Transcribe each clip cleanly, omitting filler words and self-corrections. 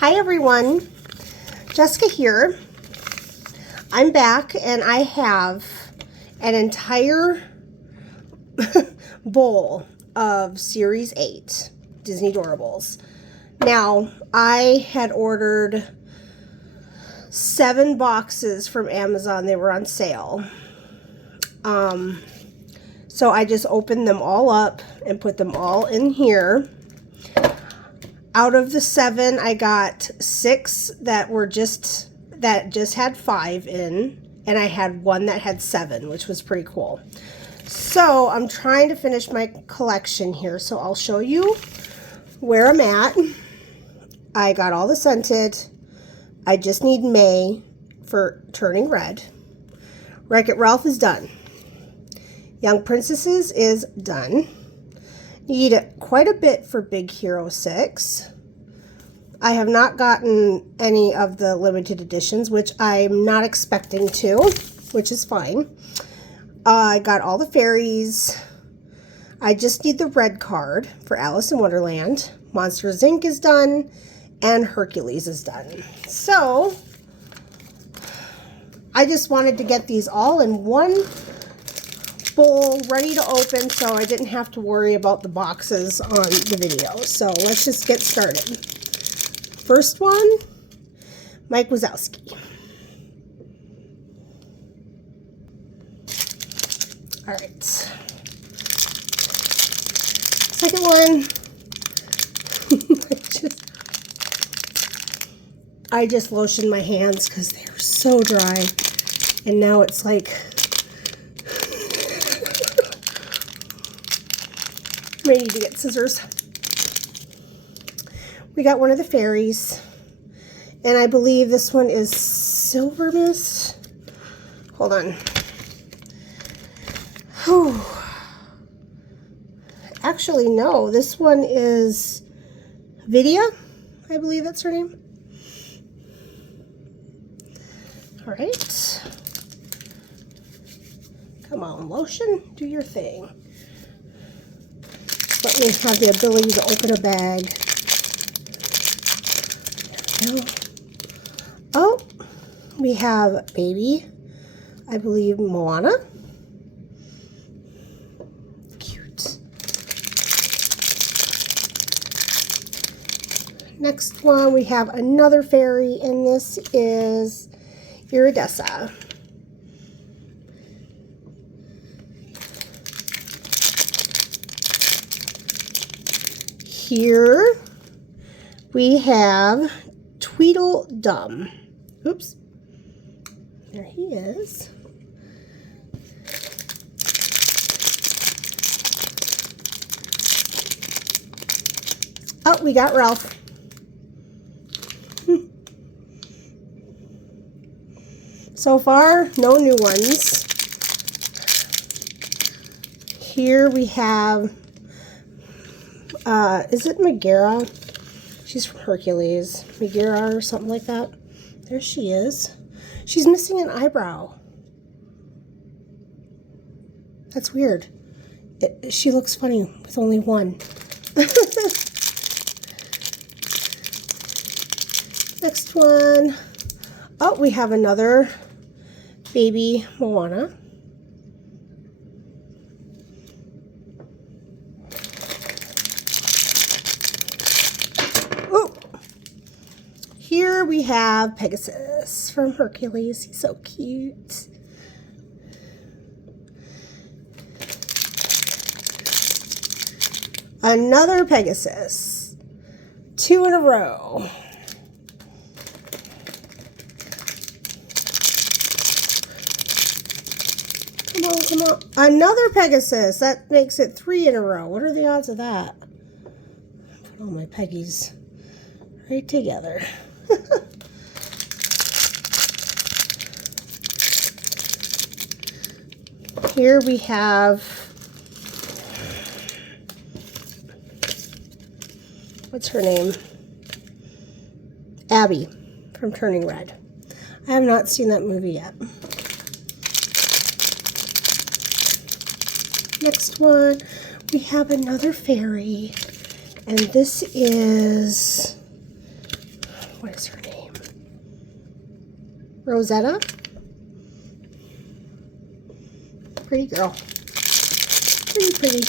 Hi everyone, Jessica here. I'm back and I have an entire bowl of Series 8 Disney Doorables. Now, I had ordered 7 boxes from Amazon. They were on sale. So I just opened them all up and put them all in here. Out of the 7, I got 6 that just had 5 in, and I had 1 that had 7, which was pretty cool. So I'm trying to finish my collection here, so I'll show you where I'm at. I got all the scented. I just need May for Turning Red. Wreck-It Ralph is done. Young Princesses is done. Need quite a bit for Big Hero 6. I have not gotten any of the limited editions, which I'm not expecting to, which is fine. I got all the fairies. I just need the red card for Alice in Wonderland. Monsters Inc. is done, and Hercules is done. So, I just wanted to get these all in one bowl ready to open so I didn't have to worry about the boxes on the video. So let's just get started. First one, Mike Wazowski. All right. Second one, I just lotioned my hands because they are so dry, and now it's like I need to get scissors. We got one of the fairies, and I believe this one is Silver Mist. Hold on. Whew. Actually, no, this one is Vidya. I believe that's her name. All right. Come on, lotion, do your thing. Let me have the ability to open a bag. There we go. Oh, we have baby, I believe Moana. Cute. Next one, we have another fairy, and this is Iridessa. Here we have Tweedledum. Oops. There he is. Oh, we got Ralph. So far, no new ones. Here we have is it Megara? She's from Hercules. Megara or something like that. There she is. She's missing an eyebrow. That's weird. She looks funny with only one. Next one. Oh, we have another baby Moana. Here we have Pegasus from Hercules. He's so cute. Another Pegasus. 2 in a row. Come on, come on. Another Pegasus. That makes it 3 in a row. What are the odds of that? Put all my Peggies right together. Here we have, what's her name? Abby from Turning Red. I have not seen that movie yet. Next one, we have another fairy, and this is, What is her name? Rosetta? Pretty girl. Pretty, pretty.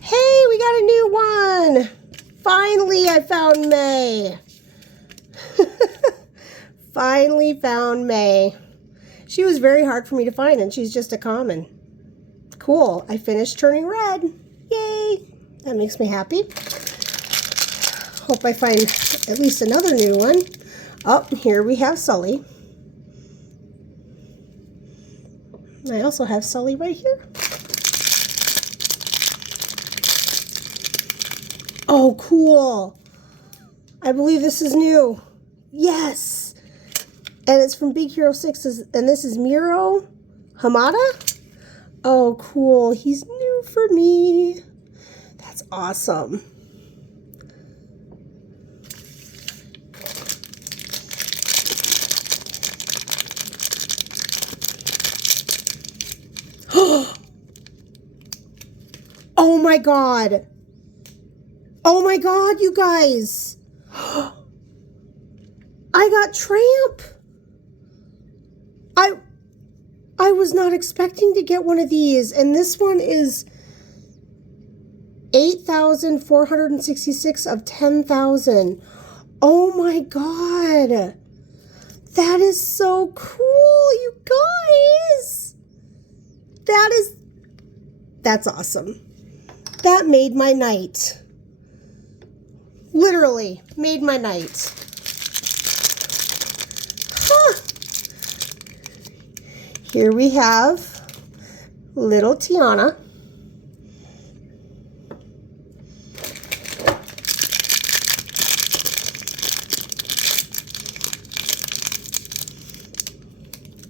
Hey, we got a new one. Finally, I found May. Finally found May. She was very hard for me to find, and she's just a common. Cool. I finished turning red. Yay. That makes me happy. Hope I find at least another new one. Oh, here we have Sully. I also have Sully right here. Oh, cool. I believe this is new. Yes. And it's from Big Hero 6. And this is Miro Hamada. Oh, cool. He's new for me. That's awesome. Oh my God. Oh my God, you guys. I got Tramp. I was not expecting to get one of these, and this one is 8,466 of 10,000. Oh my God. That is so cool, you guys. That's awesome. That made my night. Literally made my night. Huh. Here we have little Tiana.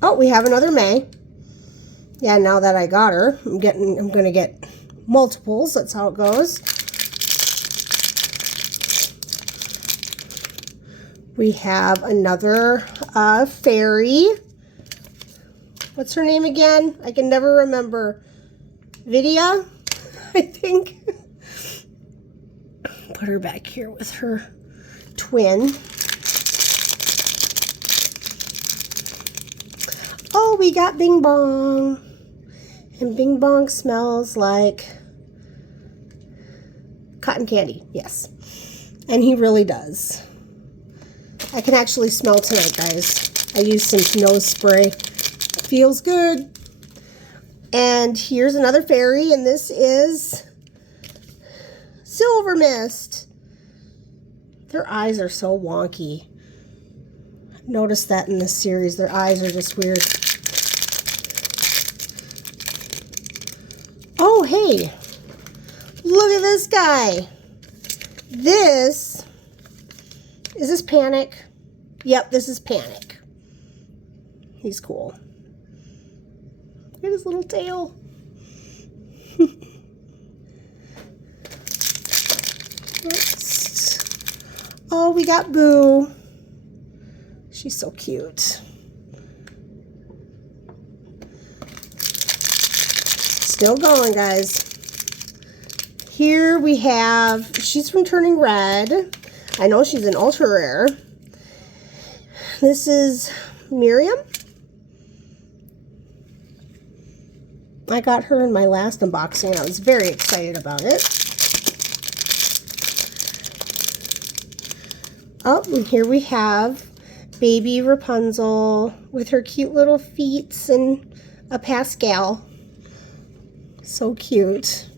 Oh, we have another May. Yeah, now that I got her, I'm gonna get multiples. That's how it goes. We have another fairy. What's her name again? I can never remember. Vidya, I think. Put her back here with her twin. Oh, we got Bing Bong. And Bing Bong smells like cotton candy. Yes. And he really does. I can actually smell tonight, guys. I used some nose spray. Feels good. And here's another fairy, and this is Silver Mist. Their eyes are so wonky. I've noticed that in this series. Their eyes are just weird. Oh, hey. Look at this guy. Is this Panic? Yep, this is Panic. He's cool. Look at his little tail. Next. Oh, we got Boo. She's so cute. Still going, guys. Here we have, she's from Turning Red. I know she's an ultra rare. This is Miriam. I got her in my last unboxing. I was very excited about it. Oh, and here we have baby Rapunzel with her cute little feet and a Pascal. So cute.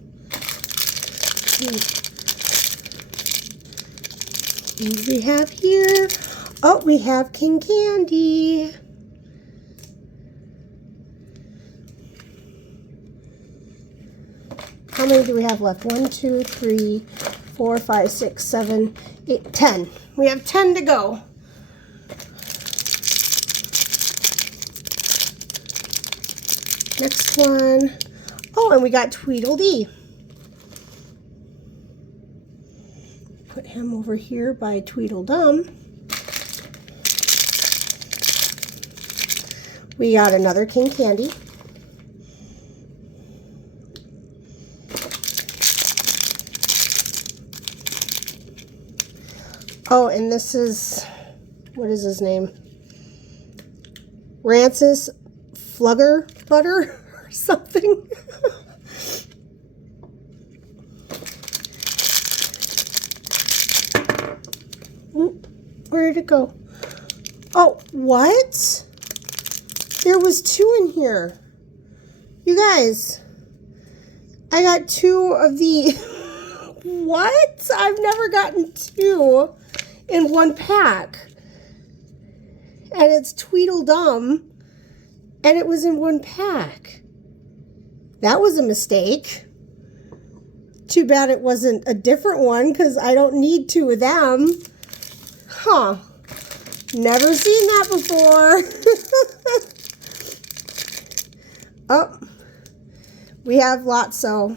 And we have here, oh, we have King Candy. How many do we have left? 1, 2, 3, 4, 5, 6, 7, 8, 10. We have 10 to go. Next one. Oh, and we got Tweedledee. Put him over here by Tweedledum. We got another King Candy. Oh, and this is, what is his name? Rancis Flugger Butter or something. Oop, where did it go? Oh, what? There was 2 in here. You guys, I got 2 of the... What? I've never gotten 2 in one pack. And it's Tweedledum. And it was in one pack. That was a mistake. Too bad it wasn't a different one, because I don't need 2 of them. Huh. Never seen that before. Oh. We have Lotso.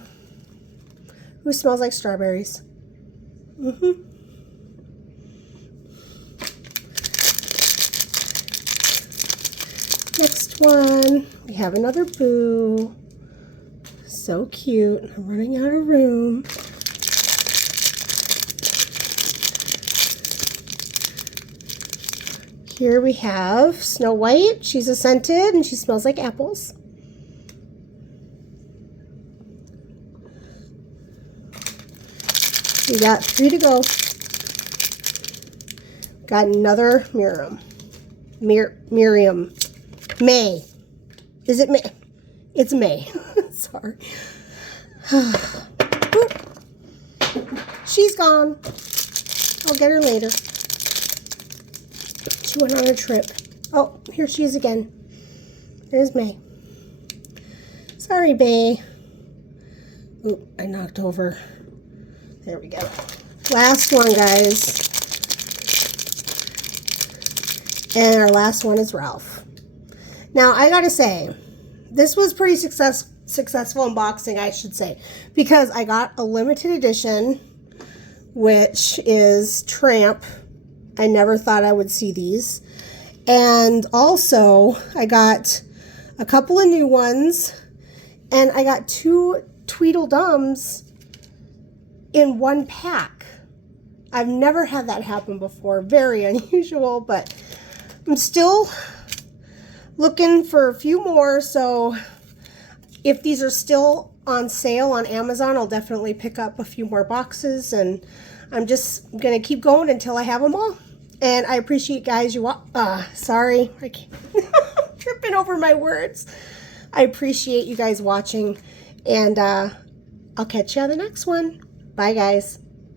Who smells like strawberries? Next one, we have another Boo. So cute. I'm running out of room. Here we have Snow White. She's a scented and she smells like apples. We got 3 to go. Got another Miriam. Miriam. May. Is it May? It's May. Sorry. She's gone. I'll get her later. She went on a trip. Oh, here she is again. There's May. Sorry, May. Oop, I knocked over. There we go. Last one, guys. And our last one is Ralph. Now, I gotta say, this was pretty successful unboxing, I should say, because I got a limited edition, which is Tramp. I never thought I would see these. And also, I got a couple of new ones, and I got 2 Tweedledums in one pack. I've never had that happen before. Very unusual, but I'm still looking for a few more, so if these are still on sale on Amazon, I'll definitely pick up a few more boxes, and I'm just gonna keep going until I have them all. And I appreciate, guys, sorry, I can't I'm tripping over my words. I appreciate you guys watching, and I'll catch you on the next one. Bye, guys.